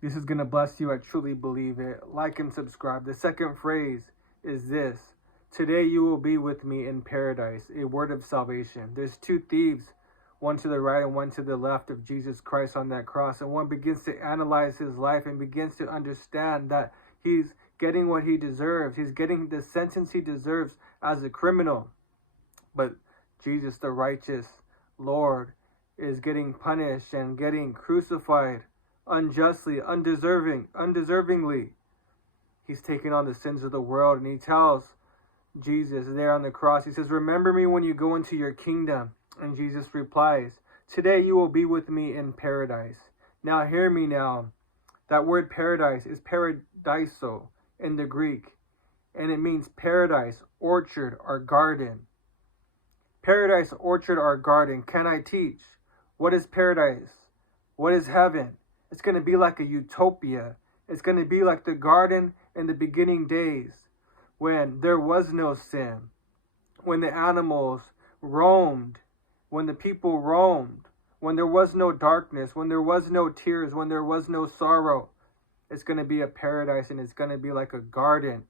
This is going to bless you. I truly believe it. Like and subscribe. The second phrase is this: today you will be with me in paradise, a word of salvation. There's two thieves, one to the right and one to the left of Jesus Christ on that cross. And one begins to analyze his life and begins to understand that he's getting what he deserves. He's getting the sentence he deserves as a criminal. But Jesus, the righteous Lord, is getting punished and getting crucified unjustly, undeservingly. He's taking on the sins of the world, and he tells Jesus there on the cross, he says, remember me when you go into your kingdom. And Jesus replies, today you will be with me in paradise. Now hear me now. That word paradise is paradiso in the Greek, and it means paradise, orchard, or garden. Paradise, orchard, or garden. Can I teach? What is paradise? What is heaven? It's going to be like a utopia. It's going to be like the garden in the beginning days when there was no sin, when the animals roamed, when the people roamed, when there was no darkness, when there was no tears, when there was no sorrow. It's going to be a paradise, and it's going to be like a garden,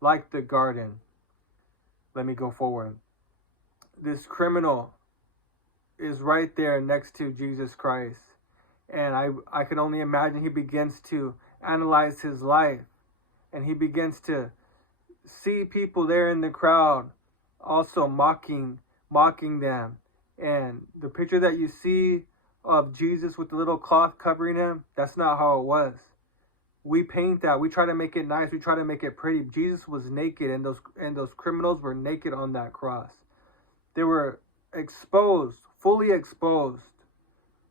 like the garden. Let me go forward. This criminal is right there next to Jesus Christ. And I can only imagine he begins to analyze his life. And he begins to see people there in the crowd also mocking them. And the picture that you see of Jesus with the little cloth covering him, that's not how it was. We paint that. We try to make it nice. We try to make it pretty. Jesus was naked, and those criminals were naked on that cross. They were exposed, fully exposed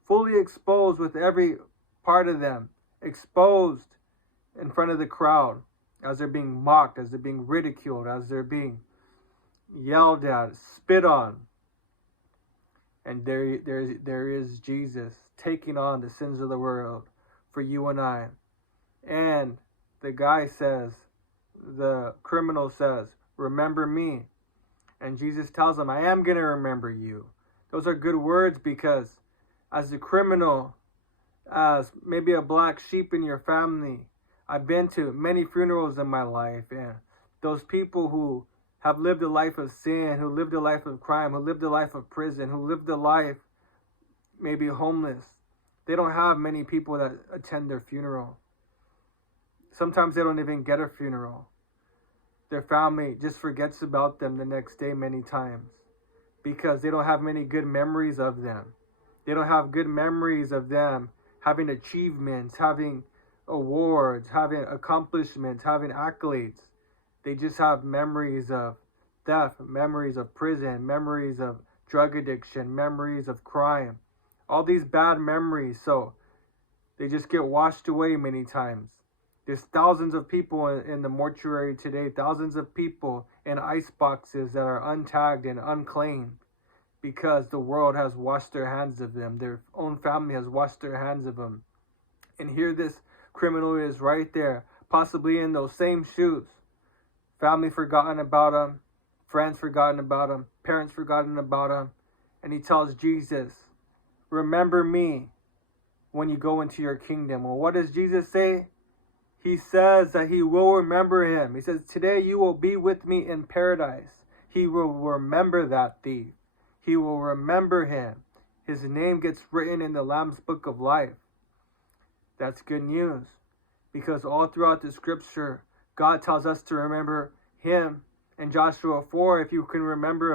with every part of them, exposed in front of the crowd as they're being mocked, as they're being ridiculed, as they're being yelled at, spit on. And there is Jesus taking on the sins of the world for you and I. And the criminal says, remember me. And Jesus tells him, I am going to remember you. Those are good words, because as a criminal, as maybe a black sheep in your family, I've been to many funerals in my life, and those people who have lived a life of sin, who lived a life of crime, who lived a life of prison, who lived a life maybe homeless, they don't have many people that attend their funeral. Sometimes they don't even get a funeral. Their family just forgets about them the next day many times because they don't have many good memories of them. They don't have good memories of them having achievements, having awards, having accomplishments, having accolades. They just have memories of death, memories of prison, memories of drug addiction, memories of crime. All these bad memories, so they just get washed away many times. There's thousands of people in the mortuary today, thousands of people in ice boxes that are untagged and unclaimed because the world has washed their hands of them. Their own family has washed their hands of them. And here this criminal is right there, possibly in those same shoes. Family forgotten about him, friends forgotten about him, parents forgotten about him. And he tells Jesus, remember me when you go into your kingdom. Well, what does Jesus say? He says that he will remember him. He says, today you will be with me in paradise. He will remember that thief. He will remember him. His name gets written in the Lamb's Book of Life. That's good news. Because all throughout the scripture, God tells us to remember him. In Joshua 4, if you can remember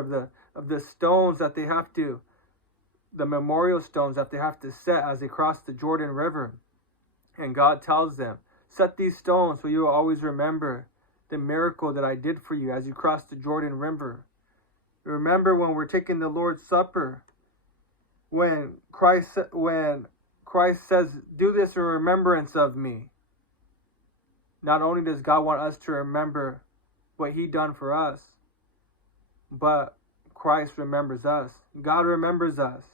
of the stones that they have to, the memorial stones that they have to set as they cross the Jordan River. And God tells them, set these stones so you will always remember the miracle that I did for you as you cross the Jordan River. Remember when we're taking the Lord's Supper, when Christ says, do this in remembrance of me. Not only does God want us to remember what he done for us, but Christ remembers us. God remembers us.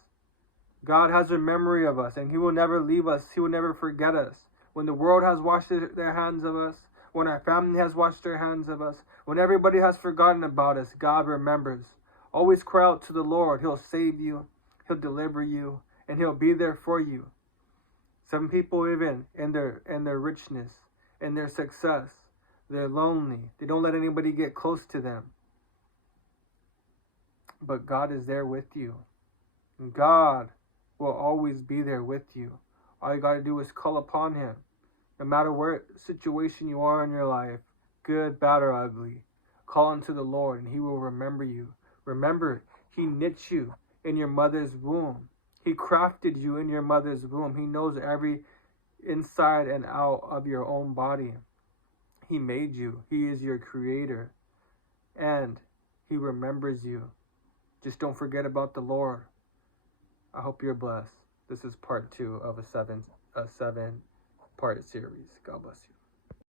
God has a memory of us, and he will never leave us. He will never forget us. When the world has washed their hands of us, when our family has washed their hands of us, when everybody has forgotten about us, God remembers. Always cry out to the Lord. He'll save you. He'll deliver you. And he'll be there for you. Some people, even in their richness, in their success, they're lonely. They don't let anybody get close to them. But God is there with you. And God will always be there with you. All you got to do is call upon Him. No matter what situation you are in your life, good, bad, or ugly, call unto the Lord and He will remember you. Remember, He knit you in your mother's womb. He crafted you in your mother's womb. He knows every inside and out of your own body. He made you. He is your creator. And He remembers you. Just don't forget about the Lord. I hope you're blessed. This is part 2 of a 7-part series. God bless you.